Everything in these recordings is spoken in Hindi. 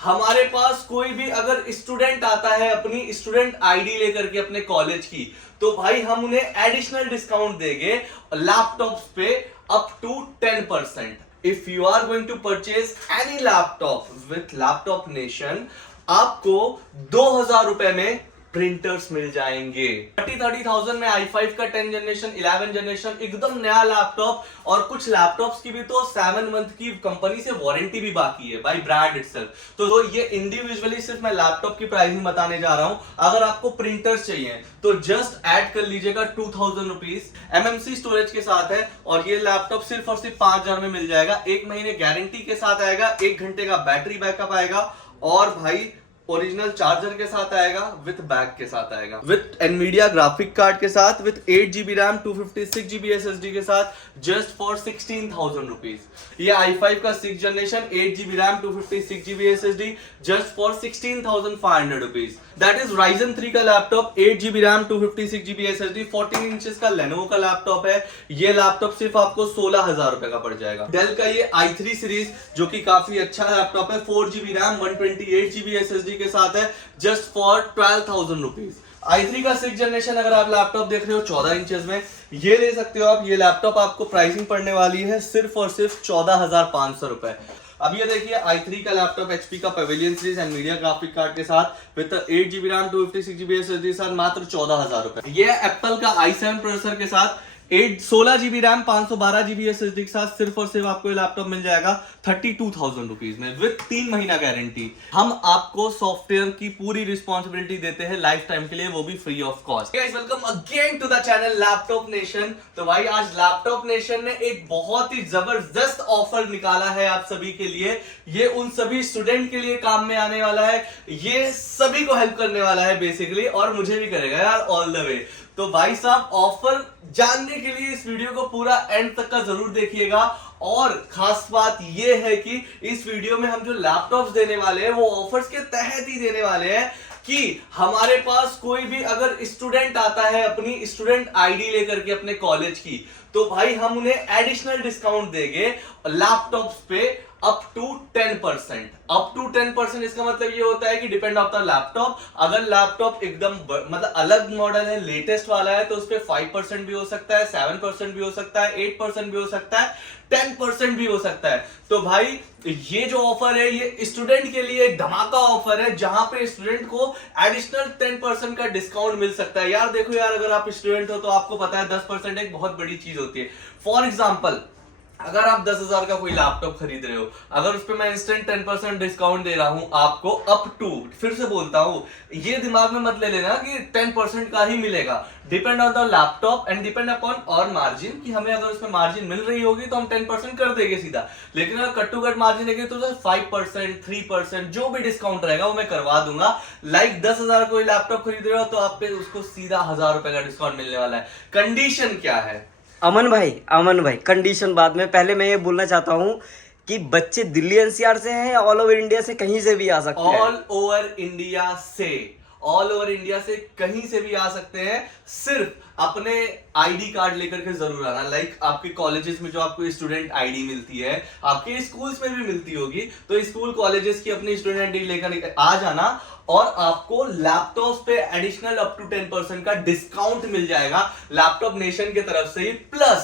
हमारे पास कोई भी अगर स्टूडेंट आता है अपनी स्टूडेंट आईडी लेकर के अपने कॉलेज की, तो भाई हम उन्हें एडिशनल डिस्काउंट देंगे लैपटॉप्स पे up to 10%। If you are going to purchase any laptop with laptop nation, आपको 2000 रुपए में प्रिंटर्स मिल जाएंगे। 30,000 में i5 का 10 जनरेशन 11 जनरेशन एकदम नया लैपटॉप, और कुछ लैपटॉप्स की भी तो 7 मंथ की कंपनी से वारंटी भी बाकी है बाय ब्रांड इटसेल्फ। तो ये इंडिविजुअली सिर्फ मैं लैपटॉप की प्राइसिंग बताने जा रहा हूं। अगर आपको प्रिंटर्स चाहिए तो जस्ट ऐड कर लीजिएगा 2000 रुपीज, एमएमसी स्टोरेज के साथ है, और ये लैपटॉप सिर्फ और सिर्फ 5000 में मिल जाएगा। 1 महीने गारंटी के साथ आएगा, 1 घंटे का बैटरी बैकअप आएगा, और भाई ओरिजिनल चार्जर के साथ आएगा, विथ बैग के साथ आएगा, विथ एनवीडिया ग्राफिक कार्ड के साथ, with 8GB RAM 256GB SSD के साथ, जस्ट फॉर 16,000 रुपीज। ये i5 का 6 generation 8GB RAM 256GB SSD just for 16,500 rupees. That is Ryzen 3 का laptop 8GB RAM 256GB SSD 14 inches का लेनोवो का लैपटॉप है। ये लैपटॉप सिर्फ आपको 16,000 रुपए का पड़ जाएगा। डेल का ये i3 सीरीज जो कि काफी अच्छा लैपटॉप है, 4GB रैम 128GB SSD के साथ है, जस्ट फॉर 12,000 रुपीज। i3 का 6 जनरेशन अगर आप लैपटॉप देख रहे हो 14 इंचेस में, ये ले सकते हो आप। ये लैपटॉप आपको प्राइसिंग पड़ने वाली है सिर्फ और सिर्फ 14,500 रुपए। अब ये देखिए i3 का लैपटॉप HP का Pavilion series Nvidia graphic card के साथ with 8GB RAM 256GB SSD के साथ मात्र 14,000 रुपए। ये एप्पल का i7 प्रोसेसर के साथ 16GB रैम 512GB SSD के साथ सिर्फ और सिर्फ आपको ये लैपटॉप मिल जाएगा 32,000 रुपीज में, विद 3 महीना गारंटी। हम आपको सॉफ्टवेयर की पूरी रिस्पॉन्सिबिलिटी देते हैं लाइफ टाइम के लिए, वो भी free of cost. Guys welcome again to the channel laptop nation. तो भाई आज लैपटॉप नेशन ने एक बहुत ही जबरदस्त ऑफर निकाला है आप सभी के लिए। ये उन सभी स्टूडेंट के लिए काम में आने वाला है, ये सभी को हेल्प करने वाला है बेसिकली, और मुझे भी करेगा यार ऑल द वे। तो भाई साहब ऑफर जानने के लिए इस वीडियो को पूरा एंड तक का जरूर देखिएगा। और खास बात यह है कि इस वीडियो में हम जो लैपटॉप्स देने वाले हैं वो ऑफर्स के तहत ही देने वाले हैं कि हमारे पास कोई भी अगर स्टूडेंट आता है अपनी स्टूडेंट आईडी लेकर के अपने कॉलेज की, तो भाई हम उन्हें एडिशनल डिस्काउंट देंगे लैपटॉप्स पे अप टू 10%। अप टू 10% इसका मतलब ये होता है कि डिपेंड ऑफ द लैपटॉप। अगर लैपटॉप एकदम मतलब अलग मॉडल है, लेटेस्ट वाला है, तो उस पर 5% भी हो सकता है, 7% भी हो सकता है, 8% भी हो सकता है, 10% भी हो सकता है। तो भाई ये जो ऑफर है ये स्टूडेंट के लिए धमाका ऑफर है, जहां पे स्टूडेंट को एडिशनल 10% का डिस्काउंट मिल सकता है। यार देखो यार, अगर आप स्टूडेंट हो तो आपको पता है 10% एक बहुत बड़ी चीज होती है। फॉर एग्जाम्पल अगर आप 10,000 का कोई लैपटॉप खरीद रहे हो, अगर उस पर मैं इंस्टेंट 10% डिस्काउंट दे रहा हूं आपको अप टू, फिर से बोलता हूं, ये दिमाग में मत ले लेना कि 10% का ही मिलेगा। Depend on the laptop and depend upon और मार्जिन, कि हमें अगर उसमें मार्जिन मिल रही होगी तो हम 10% कर देंगे सीधा। लेकिन अगर कट टू कट मार्जिन देंगे तो 5% 3% जो भी डिस्काउंट रहेगा वो मैं करवा दूंगा। लाइक 10,000 कोई लैपटॉप खरीद रहे हो तो आप पे उसको सीधा 1000 रुपए का डिस्काउंट मिलने वाला है। कंडीशन क्या है? अमन भाई कंडीशन बाद में, पहले मैं ये बोलना चाहता हूँ कि बच्चे दिल्ली एनसीआर से हैं या ऑल ओवर इंडिया से कहीं से भी आ सकते हैं? ऑल ओवर इंडिया से कहीं से भी आ सकते हैं। सिर्फ अपने आईडी कार्ड लेकर के जरूर आना। लाइक आपके कॉलेजेस में जो आपको स्टूडेंट आईडी मिलती है, आपके स्कूल्स में भी मिलती होगी, तो स्कूल कॉलेजेस की अपनी स्टूडेंट आईडी लेकर आ जाना, और आपको लैपटॉप पे एडिशनल अप टू 10% का डिस्काउंट मिल जाएगा लैपटॉप नेशन की तरफ से ही। प्लस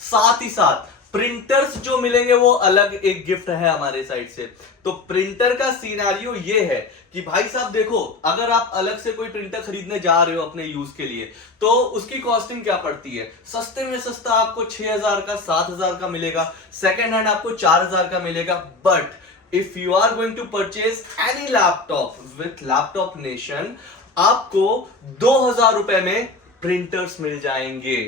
साथ ही साथ प्रिंटर्स जो मिलेंगे वो अलग एक गिफ्ट है हमारे साइड से। तो प्रिंटर का सिनेरियो ये है कि भाई साहब देखो, अगर आप अलग से कोई प्रिंटर खरीदने जा रहे हो अपने यूज के लिए, तो उसकी कॉस्टिंग क्या पड़ती है? सस्ते में सस्ता आपको 6,000 का 7,000 का मिलेगा, सेकेंड हैंड आपको 4,000 का मिलेगा। But if you are going to purchase any laptop with laptop nation, आपको 2,000 रुपए में प्रिंटर्स मिल जाएंगे।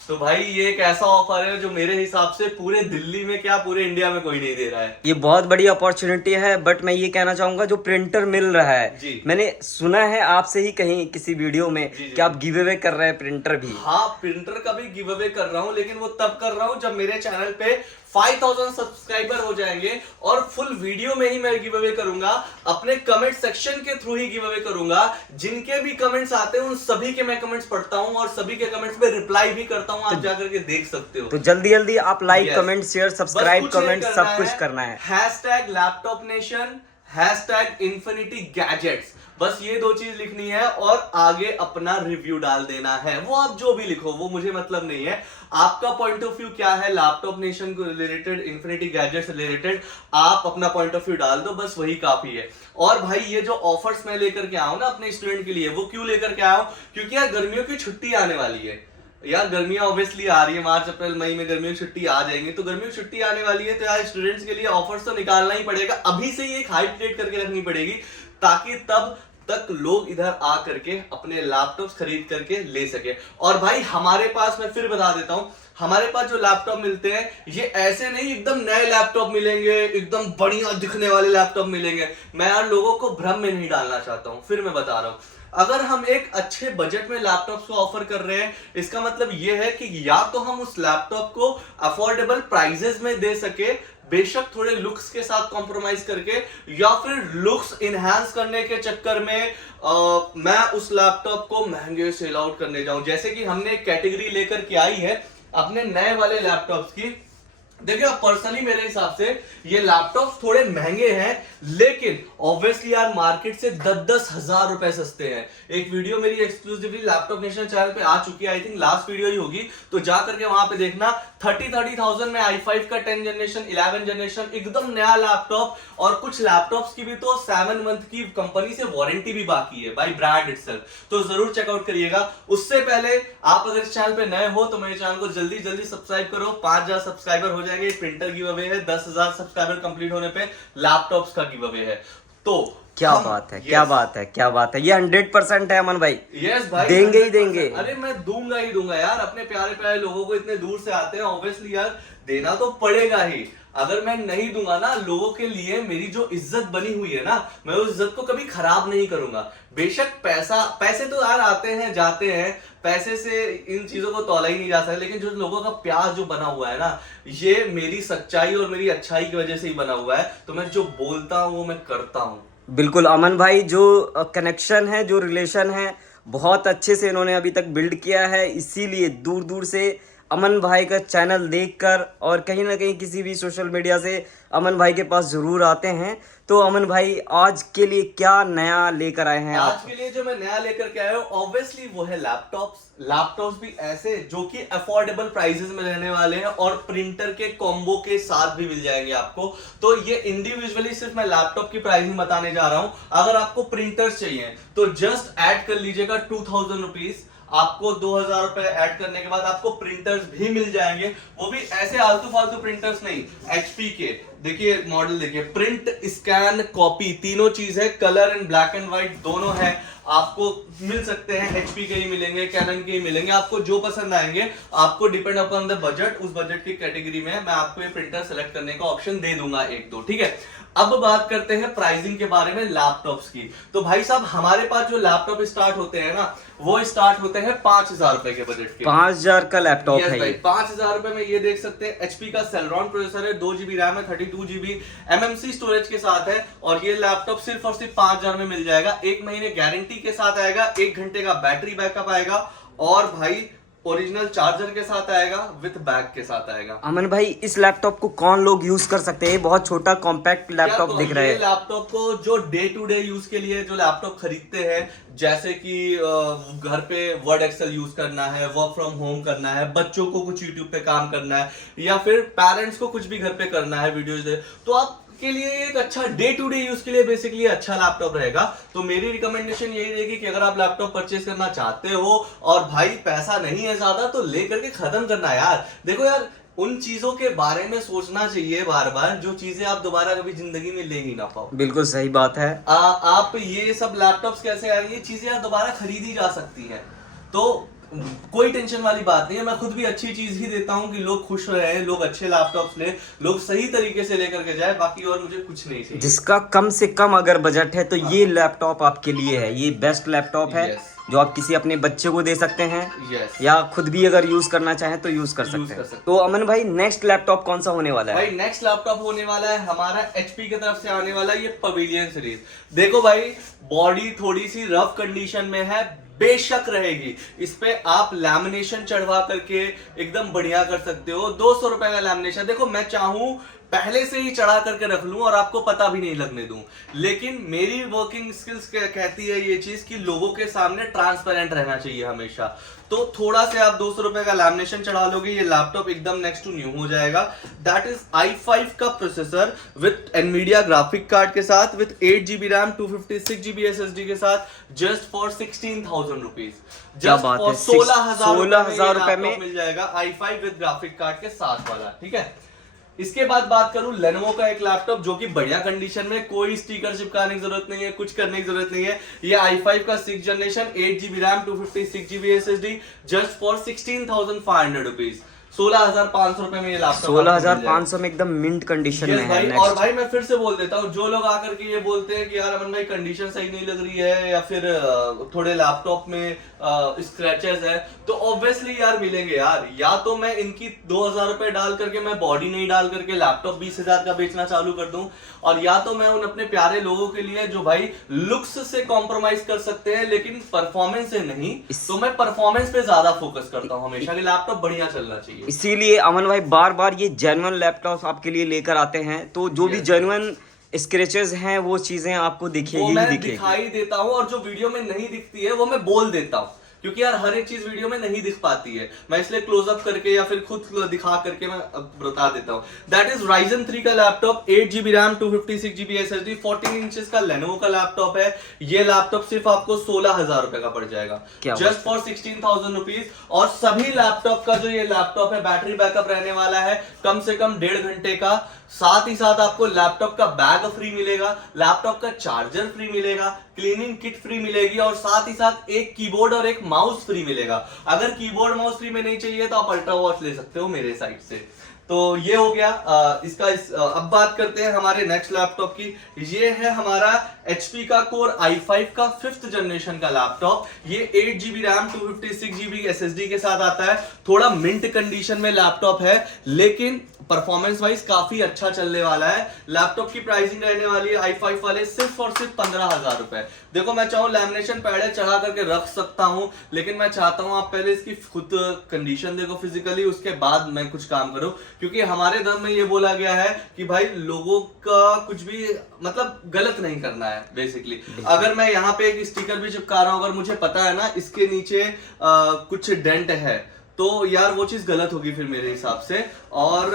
तो भाई ये एक ऐसा ऑफर है जो मेरे हिसाब से पूरे दिल्ली में क्या पूरे इंडिया में कोई नहीं दे रहा है। ये बहुत बड़ी अपॉर्चुनिटी है। बट मैं ये कहना चाहूंगा, जो प्रिंटर मिल रहा है, मैंने सुना है आपसे ही कहीं किसी वीडियो में कि आप गिव अवे कर रहे हैं प्रिंटर भी। हाँ, प्रिंटर का भी गिव अवे कर रहा हूँ, लेकिन वो तब कर रहा हूँ जब मेरे चैनल पे 5000 सब्सक्राइबर हो जाएंगे, और फुल वीडियो में ही मैं गिव अवे करूंगा। अपने कमेंट सेक्शन के थ्रू ही गिव अवे करूंगा। जिनके भी कमेंट्स आते हैं उन सभी के मैं कमेंट्स पढ़ता हूं और सभी के कमेंट्स पे रिप्लाई भी करता हूं। आप जाकर के देख सकते हो। तो जल्दी आप like, comment, share, subscribe, comment सब कुछ करना है। हैशटैग लैपटॉप नेशन, #Infinity-Gadgets, बस ये 2 चीज लिखनी है और आगे अपना रिव्यू डाल देना है। वो आप जो भी लिखो, वो मुझे मतलब नहीं है। आपका पॉइंट ऑफ व्यू क्या है लैपटॉप नेशन को रिलेटेड, इन्फिनिटी गैजेट से रिलेटेड, आप अपना पॉइंट ऑफ व्यू डाल दो, बस वही काफी है। और भाई ये जो ऑफर्स मैं लेकर के आया हूं ना अपने स्टूडेंट के लिए, वो क्यों लेकर के आया हूं? क्योंकि यार गर्मियों की छुट्टी आने वाली है यार, गर्मियां ऑब्वियसली आ रही है, मार्च अप्रैल मई में गर्मियों की छुट्टी आ जाएंगी, तो गर्मियों की छुट्टी आने वाली है, तो यार स्टूडेंट्स के लिए ऑफर्स तो निकालना ही पड़ेगा। अभी से ही एक हाइप क्रिएट करके रखनी पड़ेगी, ताकि तब तक लोग इधर आ करके अपने लैपटॉप्स खरीद करके ले सके। और भाई हमारे पास, मैं फिर बता देता हूं, हमारे पास जो लैपटॉप मिलते हैं ये ऐसे नहीं एकदम नए लैपटॉप मिलेंगे, एकदम बढ़िया दिखने वाले लैपटॉप मिलेंगे। मैं यार लोगों को भ्रम में नहीं डालना चाहता हूं, फिर मैं बता रहा हूं, अगर हम एक अच्छे बजट में लैपटॉप्स को ऑफर कर रहे हैं, इसका मतलब यह है कि या तो हम उस लैपटॉप को अफोर्डेबल प्राइसेस में दे सके, बेशक थोड़े लुक्स के साथ कॉम्प्रोमाइज करके, या फिर लुक्स इनहैंस करने के चक्कर में मैं उस लैपटॉप को महंगे सेल आउट करने जाऊं। जैसे कि हमने एक कैटेगरी लेकर के आई है अपने नए वाले लैपटॉप्स की। देखिए पर्सनली मेरे हिसाब से ये लैपटॉप थोड़े महंगे हैं, लेकिन ऑब्वियसली यार मार्केट से 10-10 हजार रुपए सस्ते हैं। एक वीडियो मेरी एक्सक्लूसिवली लैपटॉप नेशन चैनल पे आ चुकी है, आई थिंक लास्ट वीडियो ही होगी, तो जा करके वहां पे देखना। 30,000 में i5 का 10 जनरेशन 11 जनरेशन एकदम नया लैपटॉप, और कुछ लैपटॉप्स की भी तो 7 मंथ की कंपनी से वारंटी भी बाकी है बाय ब्रांड इटसेल्फ, तो जरूर चेकआउट करिएगा। उससे पहले आप अगर इस चैनल पे नए हो तो मेरे चैनल को जल्दी जल्दी सब्सक्राइब करो। 5000 सब्सक्राइबर हो जाएंगे, प्रिंटर गिव अवे है, 10,000 सब्सक्राइबर कंप्लीट होने पे लैपटॉप्स का गिव अवे है। तो क्या बात है, क्या बात है, क्या बात है, ये 100% है अमन भाई। यस भाई, देंगे ही देंगे। अरे मैं दूंगा ही दूंगा यार, अपने प्यारे प्यारे लोगों को इतने दूर से आते हैं, ऑब्वियसली यार देना तो पड़ेगा ही। अगर मैं नहीं दूंगा ना लोगों के लिए, मेरी जो इज्जत बनी हुई है ना, मैं उस इज्जत को कभी खराब नहीं करूंगा। बेशक पैसे तो यार आते हैं जाते हैं, पैसे से इन चीजों को तौला ही नहीं जा सकता, लेकिन जो लोगों का प्यार जो बना हुआ है ना, ये मेरी सच्चाई और मेरी अच्छाई की वजह से ही बना हुआ है। तो मैं जो बोलता हूँ वो मैं करता हूँ। बिल्कुल अमन भाई, जो कनेक्शन है, जो रिलेशन है, बहुत अच्छे से इन्होंने अभी तक बिल्ड किया है, इसीलिए दूर दूर से अमन भाई का चैनल देखकर और कहीं ना कहीं किसी भी सोशल मीडिया से अमन भाई के पास जरूर आते हैं। तो अमन भाई आज के लिए क्या नया लेकर आए हैं? आज के लिए जो मैं नया लेकर के आया हूँ ऑब्वियसली वो है लैपटॉप्स भी ऐसे जो कि अफोर्डेबल प्राइसेस में रहने वाले हैं, और प्रिंटर के कॉम्बो के साथ भी मिल जाएंगे आपको। तो ये इंडिविजुअली सिर्फ मैं लैपटॉप की प्राइसिंग बताने जा रहा हूँ। अगर आपको प्रिंटर्स चाहिए तो जस्ट ऐड कर लीजिएगा 2000 रुपीज, आपको 2000 रुपए ऐड करने के बाद आपको प्रिंटर्स भी मिल जाएंगे। वो भी ऐसे आलतू फालतू प्रिंटर्स नहीं, एचपी के देखिए मॉडल, देखिए प्रिंट स्कैन कॉपी तीनों चीज है, colour and black and white दोनों है, आपको मिल सकते हैं। एचपी के ही मिलेंगे, कैनन के ही मिलेंगे, आपको जो पसंद आएंगे, आपको डिपेंड अपॉन द बजट, उस बजट की कैटेगरी में मैं आपको ये प्रिंटर सेलेक्ट करने का ऑप्शन दे दूंगा 1-2, ठीक है। अब बात करते हैं प्राइसिंग के बारे में लैपटॉप्स की। तो भाई साहब हमारे पास जो लैपटॉप स्टार्ट होते हैं ना, वो स्टार्ट होते हैं 5000 रुपए के बजट के। 5000 का लैपटॉप है ये। 5000 रुपए में ये देख सकते हैं, एचपी का सेलेरॉन प्रोसेसर है, 2GB रैम है, 32GB MMC स्टोरेज के साथ है, और ये लैपटॉप सिर्फ और सिर्फ 5000 में मिल जाएगा। 1 महीने गारंटी के साथ आएगा, 1 घंटे का बैटरी बैकअप आएगा, और भाई ओरिजिनल चार्जर के साथ आएगा, विद बैग के साथ आएगा। अमन भाई इस लैपटॉप को कौन लोग यूज कर सकते हैं? बहुत छोटा कॉम्पैक्ट लैपटॉप दिख रहा है। लैपटॉप को जो डे टू डे यूज के लिए जो लैपटॉप खरीदते हैं, जैसे कि घर पे वर्ड एक्सेल यूज करना है, वर्क फ्रॉम होम करना है, बच्चों को कुछ यूट्यूब पे काम करना है, या फिर पेरेंट्स को कुछ भी घर पे करना है वीडियोज, तो आप के लिए एक अच्छा डे टू डे यूज के लिए बेसिकली अच्छा लैपटॉप रहेगा। तो मेरी रिकमेंडेशन यही रहेगी कि अगर आप लैपटॉप परचेज करना चाहते हो और भाई पैसा नहीं है ज्यादा, तो लेकर के खत्म करना यार। देखो यार, उन चीजों के बारे में सोचना चाहिए बार बार जो चीजें आप दोबारा कभी जिंदगी में ले ही ना पाओ। बिल्कुल सही बात है। आप ये सब लैपटॉप्स कैसे आएंगे, ये चीजें यार दोबारा खरीदी जा सकती हैं, तो कोई टेंशन वाली बात नहीं है। मैं खुद भी अच्छी चीज ही देता हूं कि लोग खुश रहे, लोग अच्छे लैपटॉप्स ले, लोग सही तरीके से लेकर के जाए, बाकी और मुझे कुछ नहीं चाहिए। जिसका कम से कम अगर बजट है तो ये लैपटॉप आपके लिए है, ये बेस्ट लैपटॉप है जो आप किसी अपने बच्चे को दे सकते हैं, या खुद भी अगर यूज करना चाहें तो यूज कर सकते हैं। तो अमन भाई नेक्स्ट लैपटॉप कौन सा होने वाला है? भाई नेक्स्ट लैपटॉप होने वाला है हमारा एचपी की तरफ से आने वाला है ये पवेलियन सीरीज। देखो भाई, बॉडी थोड़ी सी रफ कंडीशन में है, बेशक रहेगी, इस पे आप लैमिनेशन चढ़वा करके एकदम बढ़िया कर सकते हो। 200 रुपए का लैमिनेशन। देखो मैं चाहूं पहले से ही चढ़ा करके रख लूं और आपको पता भी नहीं लगने दूं। लेकिन मेरी वर्किंग स्किल्स कहती है ये चीज कि लोगों के सामने ट्रांसपेरेंट रहना चाहिए हमेशा। तो थोड़ा से आप 200 रुपए का लैमिनेशन चढ़ा लोगे, ये लैपटॉप एकदम नेक्स्ट टू न्यू हो जाएगा। दैट इज i5 का processor with Nvidia graphic card के साथ, with 8GB RAM 256GB SSD के साथ, जस्ट फॉर 16,000 रुपीज। क्या बात है, 16,000 रुपए में मिल जाएगा i5 विद ग्राफिक कार्ड के साथ वाला। ठीक है, इसके बाद बात करूं लेनोवो का एक लैपटॉप जो कि बढ़िया कंडीशन में, कोई स्टिकर चिपकाने की जरूरत नहीं है, कुछ करने की जरूरत नहीं है। ये i5 का 6th generation 8GB RAM 256GB SSD, just for 16,500 rupees. 16,500 रुपए में ये लैपटॉप 16,500 में एकदम मिंट कंडीशन में है। भाई, और भाई मैं फिर से बोल देता हूँ, जो लोग आकर के ये बोलते हैं कि यार अमन भाई कंडीशन सही नहीं लग रही है या फिर थोड़े लैपटॉप में स्क्रैचेस है, तो ऑब्वियसली यार मिलेंगे यार। या तो मैं इनकी 2,000 रुपए डाल करके, मैं बॉडी नहीं डाल करके लैपटॉप 20,000 का बेचना चालू कर दूं, और या तो मैं उन अपने प्यारे लोगों के लिए जो भाई लुक्स से कॉम्प्रोमाइज कर सकते हैं लेकिन परफॉर्मेंस से नहीं, तो मैं परफॉर्मेंस पे ज्यादा फोकस करता हूँ हमेशा कि लैपटॉप बढ़िया चलना चाहिए। इसीलिए अमन भाई बार बार ये जेन्युइन लैपटॉप आपके लिए लेकर आते हैं, तो जो भी जेन्युइन स्क्रैचेस हैं वो चीजें आपको दिखेगी ही दिखेगी। दिखाई देता हूँ, और जो वीडियो में नहीं दिखती है वो मैं बोल देता हूँ, क्योंकि यार हर एक चीज वीडियो में नहीं दिख पाती है, मैं इसलिए क्लोजअप करके या फिर खुद दिखा करके मैं बता देता हूँ। दैट इज Ryzen 3 का laptop, 8GB RAM 256GB SSD, 14 inches का लेनोवो का लैपटॉप है। ये लैपटॉप सिर्फ आपको 16,000 रुपए का पड़ जाएगा, जस्ट फॉर 16,000 रुपीज। और सभी लैपटॉप का जो ये लैपटॉप है, बैटरी बैकअप रहने वाला है कम से कम 1.5 घंटे का। साथ ही साथ आपको लैपटॉप का बैग फ्री मिलेगा, लैपटॉप का चार्जर फ्री मिलेगा, क्लीनिंग किट फ्री मिलेगी, और साथ ही साथ एक कीबोर्ड और एक माउस फ्री मिलेगा। अगर कीबोर्ड माउस फ्री में नहीं चाहिए तो आप अल्ट्रा वॉच ले सकते हो मेरे साइड से। तो ये हो गया अब बात करते हैं हमारे नेक्स्ट लैपटॉप की। ये है हमारा HP का Core i5 का 5th जनरेशन का लैपटॉप। ये 8GB रैम 256GB SSD के साथ आता है। थोड़ा मिंट कंडीशन में लैपटॉप है, लेकिन परफॉर्मेंस वाइज काफी अच्छा चलने वाला है। लैपटॉप की प्राइसिंग रहने वाली है i5 वाले सिर्फ और सिर्फ 15,000 रुपए। देखो, मैं चाहूँ लैमिनेशन पैड चढ़ा करके रख सकता हूं, लेकिन मैं चाहता हूं आप पहले इसकी खुद कंडीशन देखो फिजिकली, उसके बाद मैं कुछ काम करूं, क्योंकि हमारे धर्म में ये बोला गया है कि भाई लोगों का कुछ भी मतलब गलत नहीं करना है बेसिकली। अगर मैं यहाँ पे एक स्टिकर भी चिपका रहा हूं, अगर मुझे पता है ना इसके नीचे कुछ डेंट है, तो यार वो चीज गलत होगी फिर मेरे हिसाब से, और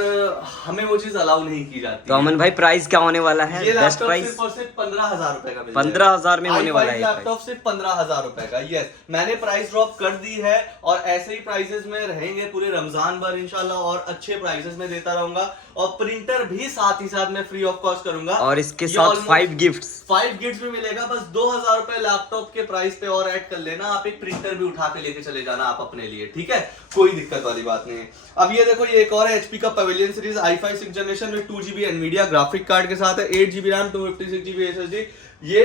हमें वो चीज अलाउ नहीं की जाती। तो अमन भाई प्राइस क्या होने वाला है? ये लैपटॉप सिर्फ और सिर्फ 15,000 रुपए का, 15,000 में होने वाला है लैपटॉप सिर्फ 15,000 रुपए का। यस, मैंने प्राइस ड्रॉप कर दी है, और ऐसे ही प्राइसेस में रहेंगे पूरे रमजान भर इंशाल्लाह, और अच्छे प्राइसेस में देता रहूंगा, और प्रिंटर भी साथ ही साथ में फ्री ऑफ कॉस्ट करूंगा, और इसके साथ 5 गिफ्ट्स भी मिलेगा। बस 2,000 रुपए लैपटॉप के प्राइस पे और ऐड कर लेना, आप एक प्रिंटर भी उठा के लेके चले जाना आप अपने लिए, ठीक है, कोई दिक्कत वाली बात नहीं है। अब ये देखो, ये एक और है HP का pavilion series i5 6th generation में 2GB एनवीडिया ग्राफिक कार्ड के साथ है, 8GB रैम 256GB SSD। ये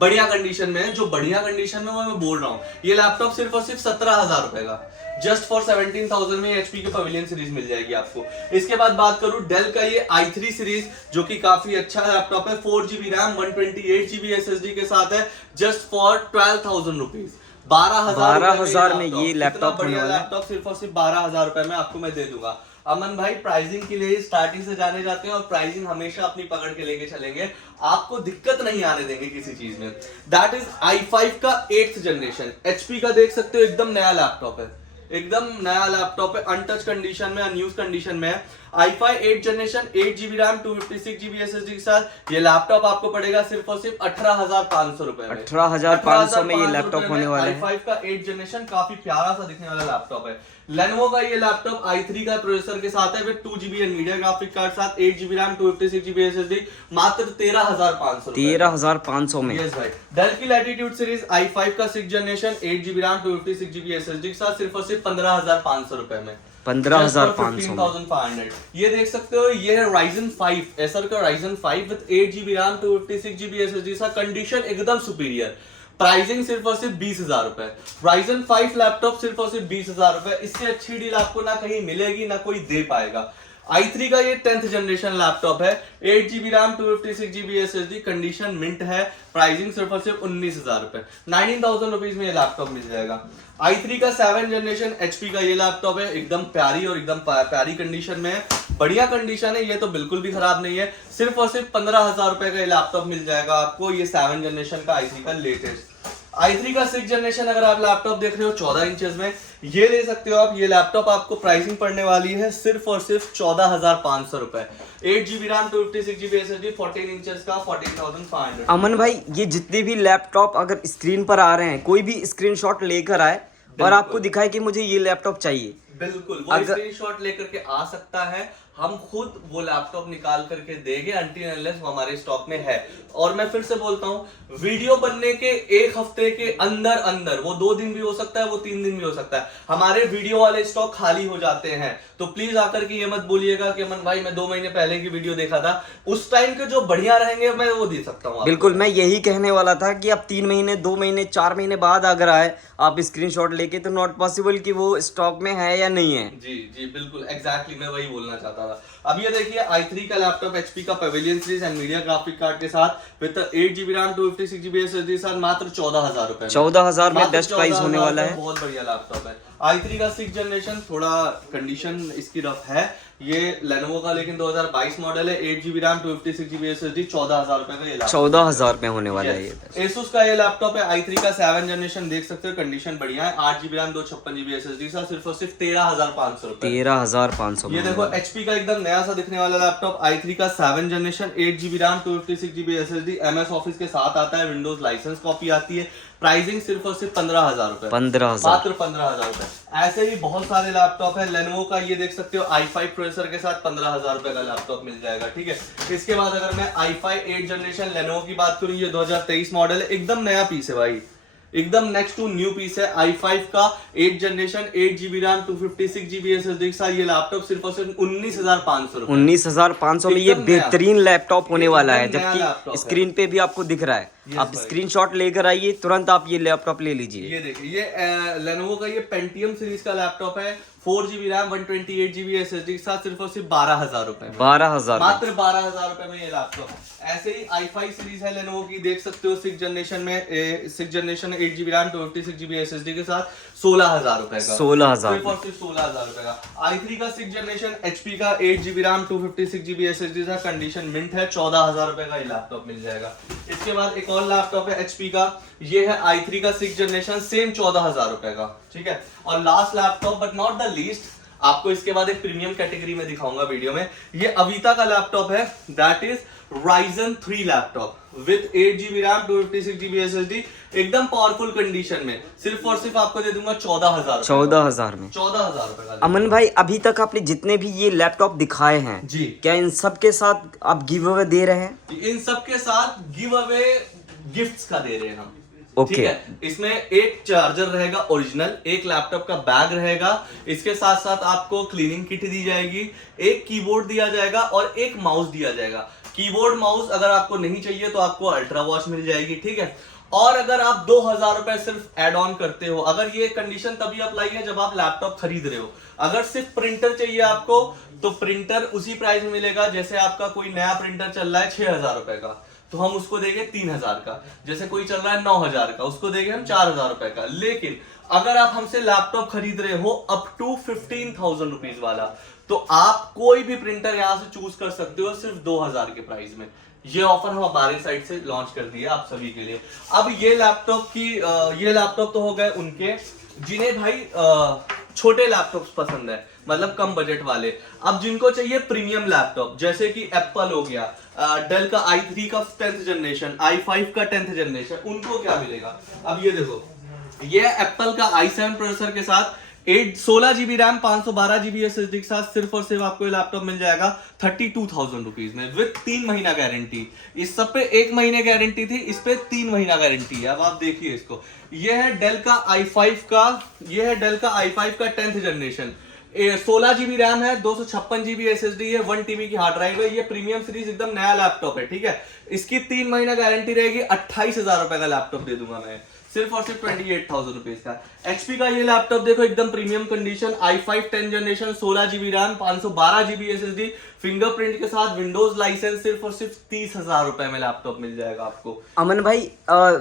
बढ़िया कंडीशन में है, जो बढ़िया कंडीशन में मैं बोल रहा हूँ। ये लैपटॉप सिर्फ और सिर्फ 17,000 रुपए का, जस्ट फॉर 17,000 में HP की पवेलियन सीरीज मिल जाएगी आपको। इसके बाद बात करूं डेल का ये i3 सीरीज, जो कि काफी अच्छा लैपटॉप है, 4GB रैम 128GB SSD के साथ है, जस्ट फॉर 12,000 रुपीज। 12,000 में ये लैपटॉप होने वाला है। लैपटॉप सिर्फ और सिर्फ 12,000 रुपए में आपको मैं दे दूंगा। अमन भाई प्राइसिंग के लिए स्टार्टिंग से जाने जाते हैं, और प्राइसिंग हमेशा अपनी पकड़ के लेके चलेंगे, आपको दिक्कत नहीं आने देंगे किसी चीज में। दैट इज i5 का 8th जनरेशन। HP का देख सकते हो एकदम नया लैपटॉप है, एकदम नया लैपटॉप है, अनटच कंडीशन में, अनयूज कंडीशन में है। i5 8th generation 8GB RAM 256GB SSD के साथ ये लैपटॉप आपको पड़ेगा सिर्फ और सिर्फ 18,500 रुपए में। 18,500 में ये लैपटॉप होने वाला है। i5 का 8th जनरेशन काफी प्यारा सा दिखने वाला लैपटॉप है। लेनोवो का ये लैपटॉप i3 का प्रोसेसर के साथ है, with 2GB Nvidia graphic card साथ, 8GB रैम 256GB SSD, मात्र 13,500 13,500 में। यस भाई। डेल की लैटिट्यूड सीरीज i5 का 6th generation 8GB RAM 256GB SSD के साथ सिर्फ और सिर्फ 15,500 रुपए में। 15,500। ये देख सकते हो, ये है Ryzen 5, एसर का Ryzen 5 with 8GB RAM 256GB SSD सा, कंडीशन एकदम सुपीरियर। प्राइसिंग सिर्फ और सिर्फ 20,000 रुपए। Ryzen 5 लैपटॉप सिर्फ और सिर्फ 20,000 रुपए। इससे अच्छी डील आपको ना कहीं मिलेगी, ना कोई दे पाएगा। i3 का ये 10th जनरेशन लैपटॉप है, 8GB RAM 256GB SSD, condition mint है, प्राइसिंग सिर्फ और सिर्फ 19,000 रुपए, 19,000 रुपीज में ये लैपटॉप मिल जाएगा। i3 का 7th जनरेशन HP का ये लैपटॉप है, एकदम प्यारी और एकदम प्यारी कंडीशन में है, बढ़िया कंडीशन है, ये तो बिल्कुल भी खराब नहीं है। सिर्फ और सिर्फ 15,000 रुपए का ये लैपटॉप मिल जाएगा आपको, ये 7th जनरेशन का i3 का लेटेस्ट। i3 का 6th जनरेशन अगर आप लैपटॉप देख रहे हो 14 इंचेस में, ये ले सकते हो आप। ये लैपटॉप आपको प्राइसिंग पड़ने वाली है सिर्फ और सिर्फ 14,500 रुपए, 8GB RAM 256GB SSD, 14 inches का 14,500। अमन भाई, ये जितने भी लैपटॉप अगर स्क्रीन पर आ रहे हैं, कोई भी स्क्रीनशॉट लेकर आए और आपको दिखाए कि मुझे ये लैपटॉप चाहिए, बिल्कुल वो स्क्रीनशॉट लेकर के आ सकता है, हम खुद वो लैपटॉप निकाल करके देंगे अनटिल अनलेस वो हमारे स्टॉक में है। और मैं फिर से बोलता हूँ, वीडियो बनने के 1 हफ्ते के अंदर अंदर, वो 2 दिन भी हो सकता है, वो 3 दिन भी हो सकता है, हमारे वीडियो वाले स्टॉक खाली हो जाते हैं। तो प्लीज आकर के ये मत बोलिएगा कि अमन भाई मैं 2 महीने पहले की वीडियो देखा था, उस टाइम के जो बढ़िया रहेंगे मैं वो दे सकता हूँ। बिल्कुल, मैं यही कहने वाला था कि अब 3 महीने 2 महीने 4 महीने बाद अगर आए आप स्क्रीनशॉट लेके, तो नॉट पॉसिबल कि वो स्टॉक में है या नहीं है। जी जी बिल्कुल, एग्जैक्टली मैं वही बोलना चाहता था। अब ये देखिए i3 का लैपटॉप HP का Pavilion series Nvidia graphic card के साथ with 8GB RAM 256GB SSD के साथ मात्र 14,000 रुपए, 14,000 में बेस्ट प्राइस होने वाला है। बहुत बढ़िया लैपटॉप है। i3 का 6th जनरेशन, थोड़ा कंडीशन इसकी रफ है, ये Lenovo का लेकिन 2022 मॉडल है, 8GB रैम 256GB SSD, 14,000 रुपए का ये लैपटॉप, 14,000 में होने वाला है ये। Asus का ये लैपटॉप है i3 का 7th जनरेशन, देख सकते हो कंडीशन बढ़िया है, 8GB रैम 256GB SSD का सिर्फ और सिर्फ 13,500 रुपए, 13,500। ये देखो HP का एकदम नया सा दिखने वाला लैपटॉप, i3 का 7th generation, 8GB RAM 256GB SSD, MS office के साथ आता है, विंडोज लाइसेंस कॉपी आती है, प्राइसिंग सिर्फ और सिर्फ 15,000 रुपए, 15,000, मात्र 15,000 रुपए। ऐसे ही बहुत सारे लैपटॉप है। Lenovo का ये देख सकते हो i5 प्रोसेसर के साथ 15,000 रुपए का लैपटॉप मिल जाएगा, ठीक है। इसके बाद अगर मैं i5 8th जनरेशन Lenovo की बात करूं, ये 2023 मॉडल है, एकदम नया पीस है भाई, एकदम नेक्स्ट टू न्यू पीस है। i5 का 8th generation, 8GB RAM 256GB SSD के साथ ये लैपटॉप सिर्फ और सिर्फ 19,500 रुपए, 19,500 में ये बेहतरीन लैपटॉप होने वाला है, एकदम नया लैपटॉप जबकि है। स्क्रीन पे भी आपको दिख रहा है। आप स्क्रीनशॉट लेकर आइए, तुरंत आप ये लैपटॉप ले लीजिए। ये देखिए, ये Lenovo का ये Pentium सीरीज का लैपटॉप है, 4GB रैम 128GB SSD के साथ सिर्फ और सिर्फ 12,000 रुपए, 12,000, मात्र 12,000 रुपए में ये लैपटॉप। ऐसे ही i5 सीरीज है Lenovo की, देख सकते हो 6th जनरेशन में, 6th generation 8GB RAM 256GB SSD के साथ 16,000 रुपए का, 16,000 सिर्फ और सिर्फ 16,000 रुपए का। i3 का 6th जनरेशन HP का 8GB रैम 256GB SSD का कंडीशन मिंट है, 14,000 रुपए का ये लैपटॉप मिल जाएगा। इसके बाद एक और लैपटॉप है HP का, ये है i3 का 6th जनरेशन, सेम 14,000 रुपए का, ठीक है। और last laptop but not the least, आपको इसके बाद एक प्रीमियम कैटेगरी में दिखाऊंगा वीडियो में, ये अविता का लैपटॉप है, that is Ryzen 3 laptop with 8GB RAM 256GB SSD, एकदम पावरफुल कंडीशन में, सिर्फ और सिर्फ आपको दे दूंगा 14,000 में। 14,000 रुपए का। अमन भाई, अभी तक आपने जितने भी ये लैपटॉप दिखाए हैं जी, क्या इन सब के साथ आप गिव अवे दे रहे हैं? इन सब के साथ गिव अवे गिफ्ट्स का दे रहे हैं हम, ओके। ठीक है। इसमें एक चार्जर रहेगा ओरिजिनल, एक लैपटॉप का बैग रहेगा, इसके साथ साथ आपको क्लीनिंग किट दी जाएगी, एक कीबोर्ड दिया जाएगा और एक माउस दिया जाएगा। कीबोर्ड माउस अगर आपको नहीं चाहिए तो आपको अल्ट्रा वॉच मिल जाएगी, ठीक है। और अगर आप 2,000 रुपए सिर्फ एड ऑन करते हो, अगर ये कंडीशन तभी अप्लाई है जब आप लैपटॉप खरीद रहे हो, अगर सिर्फ प्रिंटर चाहिए आपको तो प्रिंटर उसी प्राइस में मिलेगा, जैसे आपका कोई नया प्रिंटर चल रहा है 6,000 रुपए का तो हम उसको देंगे 3,000 का, जैसे कोई चल रहा है 9,000 का उसको देंगे हम 4,000 रुपए का। लेकिन अगर आप हमसे लैपटॉप खरीद रहे हो अप टू 15,000 रुपीज वाला, तो आप कोई भी प्रिंटर यहाँ से चूज कर सकते हो सिर्फ 2,000 के प्राइस में। ये ऑफर हम हमारे साइड से लॉन्च कर दिया आप सभी के लिए। अब ये लैपटॉप तो हो गए उनके जिन्हें भाई छोटे लैपटॉप्स पसंद है, मतलब कम बजट वाले। अब जिनको चाहिए प्रीमियम लैपटॉप, जैसे कि एप्पल हो गया, डेल का i3 का 10th जनरेशन, i5 का 10th जनरेशन, उनको क्या मिलेगा? अब ये देखो, ये एप्पल का i7 प्रोसेसर के साथ 16GB रैम 512GB SSD के साथ सिर्फ और सिर्फ आपको ये लैपटॉप मिल जाएगा 32,000 रुपीज में विद 3 महीना गारंटी। इस सब पे 1 महीने गारंटी थी, इस पे 3 महीना गारंटी है। अब आप देखिए इसको, ये है डेल का i5 का 10th जनरेशन, 16GB रैम है, 256GB SSD है, 1TB की हार्ड ड्राइव है। ये प्रीमियम सीरीज एकदम नया लैपटॉप है, ठीक है। इसकी 3 महीना गारंटी रहेगी, 28,000 रुपए का लैपटॉप दे दूंगा मैं। सिर्फ और सिर्फ 28,000 रुपीज का। HP का ये लैपटॉप देखो एकदम premium condition, i5 10 generation, 16GB RAM, 512GB SSD, fingerprint के साथ, विंडोज लाइसेंस, सिर्फ और सिर्फ 30,000 रुपए में लैपटॉप मिल जाएगा आपको। अमन भाई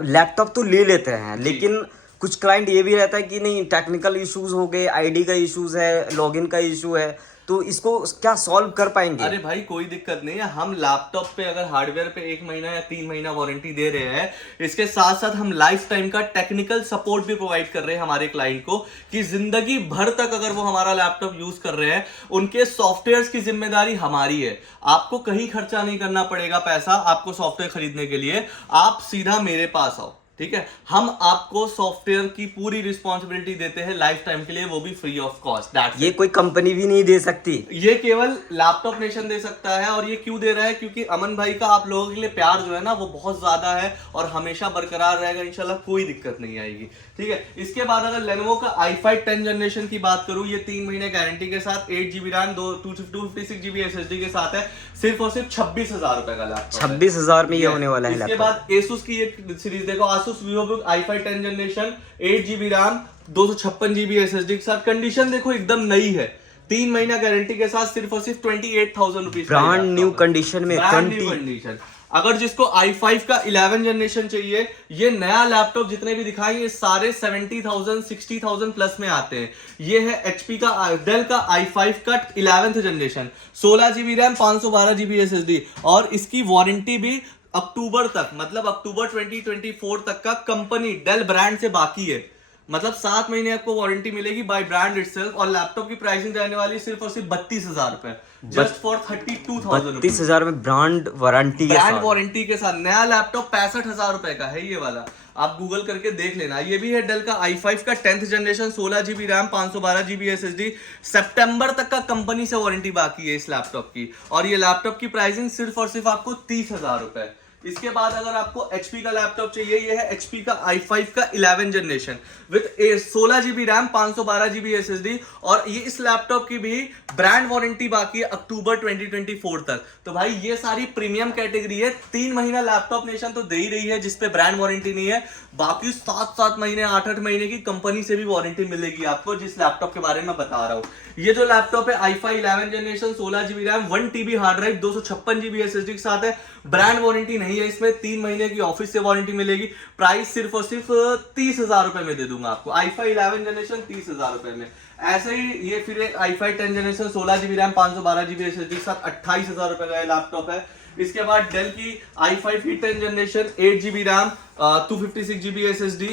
लैपटॉप तो ले लेते हैं, लेकिन कुछ क्लाइंट ये भी रहता है कि नहीं टेक्निकल इश्यूज हो गए, आईडी का इश्यूज है, लॉगिन का इशू है, तो इसको क्या सॉल्व कर पाएंगे? अरे भाई कोई दिक्कत नहीं है, हम लैपटॉप पे अगर हार्डवेयर पे 1 महीना या 3 महीना वारंटी दे रहे हैं, इसके साथ साथ हम लाइफ टाइम का टेक्निकल सपोर्ट भी प्रोवाइड कर रहे हैं हमारे क्लाइंट को, कि जिंदगी भर तक अगर वो हमारा लैपटॉप यूज कर रहे हैं, उनके सॉफ्टवेयर की जिम्मेदारी हमारी है। आपको कहीं खर्चा नहीं करना पड़ेगा पैसा आपको सॉफ्टवेयर खरीदने के लिए, आप सीधा मेरे पास आओ, ठीक है। हम आपको सॉफ्टवेयर की पूरी रिस्पॉन्सिबिलिटी देते हैं लाइफ टाइम के लिए, वो भी फ्री ऑफ कॉस्ट। ये कोई कंपनी भी नहीं दे सकती, ये केवल लैपटॉप नेशन दे सकता है। और ये क्यों दे रहा है? क्योंकि अमन भाई का आप लोगों के लिए प्यार जो है ना वो बहुत ज्यादा है और हमेशा बरकरार रहेगा इंशाल्लाह, कोई दिक्कत नहीं आएगी, ठीक है। इसके बाद अगर लेनोवो का i5 10 जनरेशन की बात करूं, ये 3 महीने गारंटी के साथ, 8GB रैम, 256GB SSD के साथ है, सिर्फ और सिर्फ 26,000 रुपए का लैपटॉप। 26,000 में ये होने वाला है। इसके बाद Asus की एक सीरीज देखो, Asus VivoBook i5 10 generation, 8GB RAM, 256GB SSD के साथ, कंडीशन देखो एकदम नई है, 3 महीना गारंटी के साथ, सिर्फ और सिर्फ 28,000 रुपीज, ब्रांड न्यू कंडीशन में, ब्रांड न्यू कंडीशन। अगर जिसको i5 का 11 जनरेशन चाहिए, ये नया लैपटॉप जितने भी दिखाए ये सारे 70,000 60,000 प्लस में आते हैं। ये है HP का डेल का i5 का 11th generation, 16GB RAM, 512GB SSD, और इसकी वारंटी भी अक्टूबर तक, मतलब अक्टूबर 2024 तक का कंपनी डेल ब्रांड से बाकी है, मतलब 7 महीने आपको वारंटी मिलेगी बाय ब्रांड इटसेल्फ। और लैपटॉप की प्राइसिंग रहने वाली सिर्फ और सिर्फ 32,000 रुपए, जस्ट फॉर 32,000 रुपीज, 32,000 में ब्रांड वारंटी के साथ नया लैपटॉप 65,000 रुपए का है ये वाला, आप गूगल करके देख लेना। ये भी है डेल का i5 का 10th generation, 16GB RAM, 512GB SSD, सितंबर तक का कंपनी से वारंटी बाकी है इस लैपटॉप की, और ये लैपटॉप की प्राइसिंग सिर्फ और सिर्फ आपको 30,000 रुपए। इसके बाद अगर आपको HP का लैपटॉप चाहिए, ये है HP का i5 का 11 generation with 16GB RAM, 512GB SSD, और ये इस लैपटॉप की भी ब्रांड वारंटी बाकी है अक्टूबर 2024 तक। तो भाई ये सारी प्रीमियम कैटेगरी है। 3 महीना लैपटॉप नेशन तो दे ही रही है जिसपे ब्रांड वारंटी नहीं है, बाकी 7-7 महीने 8-8 महीने की कंपनी से भी वारंटी मिलेगी आपको, जिस लैपटॉप के बारे में बता रहा हूँ। ये जो लैपटॉप है i5 11 generation, 16GB RAM, 1TB hard drive, 256GB SSD के साथ है, ब्रांड वारंटी नहीं है इसमें, 3 महीने की ऑफिस से वारंटी मिलेगी। प्राइस सिर्फ और सिर्फ 30,000 रुपए में दे दूंगा आपको, i5 11 जनरेशन 30,000 रुपए में। ऐसे ही ये फिर एक i5 10 generation, 16GB RAM, 512GB SSD के साथ 28,000 रुपए का लैपटॉप है। इसके बाद डेल की i5 10 generation, 8GB RAM, 256GB SSD,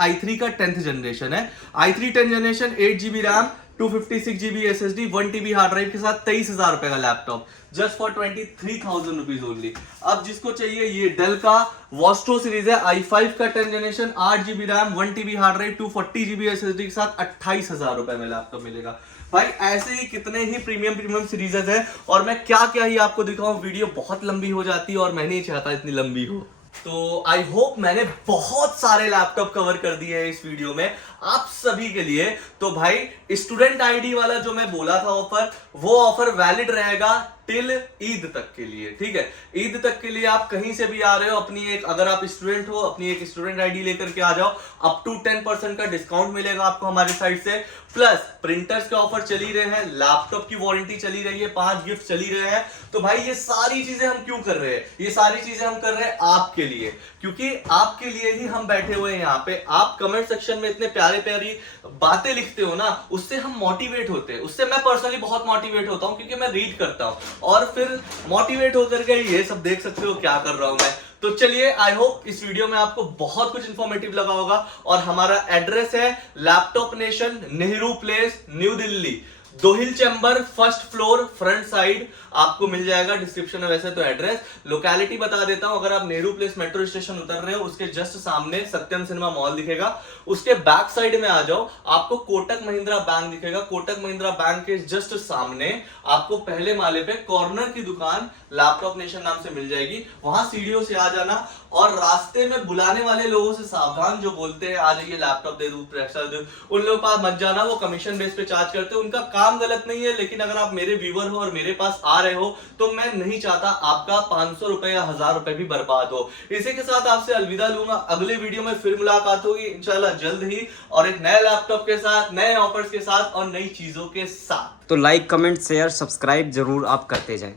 i3 का 10th जनरेशन है, i3 10 generation, 8GB RAM, 256GB SSD, 1TB hard drive के साथ 23,000 रुपए का laptop, just for 23,000 rupees only. अब जिसको चाहिए, ये डेल का वॉस्ट्रो सीरीज है, i5 का 10 generation, 8GB RAM, 1TB hard drive, 240GB SSD के साथ 28,000 रुपए में लैपटॉप मिलेगा। भाई ऐसे ही कितने ही प्रीमियम सीरीजेस है, और मैं क्या क्या ही आपको दिखाऊं, वीडियो बहुत लंबी हो जाती है और मैं नहीं चाहता इतनी लंबी हो। तो आई होप मैंने बहुत सारे लैपटॉप कवर कर दिए हैं इस वीडियो में आप सभी के लिए। तो भाई स्टूडेंट आईडी वाला जो मैं बोला था ऑफर, वो ऑफर वैलिड रहेगा टिल ईद तक के लिए, ठीक है। ईद तक के लिए आप कहीं से भी आ रहे हो, अपनी एक, अगर आप स्टूडेंट हो, अपनी एक स्टूडेंट आईडी लेकर के आ जाओ, अप टू 10% का डिस्काउंट मिलेगा आपको हमारी साइड से। प्लस प्रिंटर्स के ऑफर चल ही रहे हैं, लैपटॉप की वारंटी चली रही है, 5 गिफ्ट चल ही रहे हैं। तो भाई ये सारी चीजें हम क्यों कर रहे हैं? ये सारी चीजें हम कर रहे हैं आपके लिए, क्योंकि आपके लिए ही हम बैठे हुए हैं यहाँ पे। आप कमेंट सेक्शन में इतने प्यारी प्यारी बातें लिखते हो ना, उससे हम मोटिवेट होते हैं, उससे मैं पर्सनली बहुत मोटिवेट होता हूँ, क्योंकि मैं रीड करता हूँ और फिर मोटिवेट होकर के ये सब देख सकते हो क्या कर रहा हूं मैं। तो चलिए, आई होप इस वीडियो में आपको बहुत कुछ इंफॉर्मेटिव लगा होगा। और हमारा एड्रेस है Laptop Nation, Nehru Place, New Delhi, Dohil Chamber, first floor, front side, आपको मिल जाएगा डिस्क्रिप्शन में वैसे तो एड्रेस। लोकेलिटी बता देता हूं, अगर आप नेहरू प्लेस मेट्रो स्टेशन उतर रहे हो, उसके जस्ट सामने सत्यम सिनेमा मॉल दिखेगा, उसके बैक साइड में आ जाओ, आपको कोटक महिंद्रा बैंक दिखेगा। कोटक महिंद्रा बैंक के जस्ट सामने आपको पहले माले पे कॉर्नर की दुकान लैपटॉप नेशन नाम से मिल जाएगी, वहां सीढ़ियों से आ जाना। और रास्ते में बुलाने वाले लोगों से सावधान, जो बोलते हैं आ जाइए लैपटॉप दे दूं, प्रेशर दे, उन लोगों के पास मत जाना, वो कमीशन बेस पे चार्ज करते हैं। उनका काम काम गलत नहीं है, लेकिन अगर आप मेरे व्यूअर हो और मेरे पास आ रहे हो तो मैं नहीं चाहता आपका 500 रुपए या 1000 रुपए भी बर्बाद हो। इसी के साथ आपसे अलविदा लूंगा, अगले वीडियो में फिर मुलाकात होगी इंशाल्लाह जल्द ही, और एक नए लैपटॉप के साथ, नए ऑफर्स के साथ और नई चीजों के साथ। तो लाइक कमेंट शेयर सब्सक्राइब जरूर आप करते जाएं।